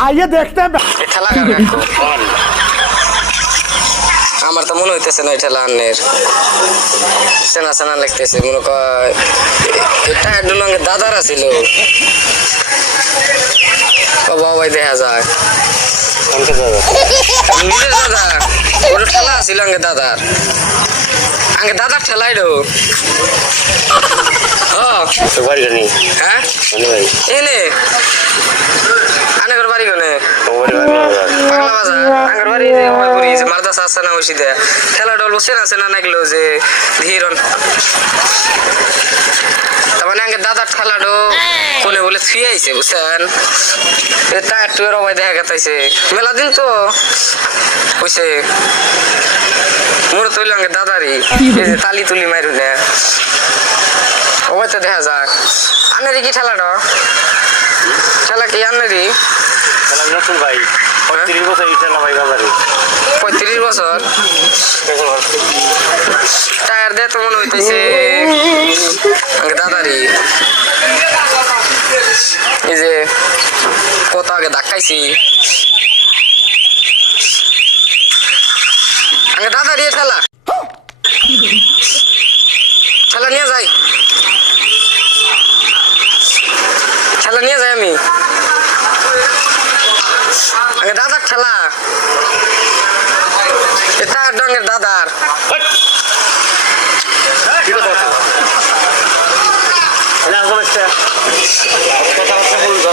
आइए देखते हैं ঠেলা আমার তো মনে হইতেছে না ঠেলা আন্নের চেনা চেনা লাগতেছে মনে কয় এটা একজন দাদার আছিল বাবাই দেখা যায় নিজের দাদা ওর ঠেলা আছিল আগে দাদার ঠেলাই রো হ্যাঁ এনে আনেগর বাড়ি গনে পাগলা বাজার আঙ্গর বাড়ি যে মারদাস আছে না ওইসি দেয়া ঠেলা ডল বসে আছে না নাগলো যে ধীরন তার মানে আগে দাদার ঠেলাডো কোনে বলে থুই আইছে বুঝছেন এটা একটু রবাই দেখা গেছে মেলা দিন তো হইছে মোড়ে তৈল আগে দাদারই তালি তুলি মাইরু না ওই তো দেখা যাক আনেরি কি ঠেলাডো ঠেলা কি আনেরি নতুন ভাই 35 বছর ঠেলা ভাই বাজারে 35 বছর টায়ার দে তো মনে হইতেছে দাদারি এই যে কত আগে ধাক্কাইছি আগে দাদারি ঠেলা ঠেলা নিয়ে যাই আমি আগে দাদার ঠেলা এটা ডঙ্গের দাদার কথাবার্তা বলবো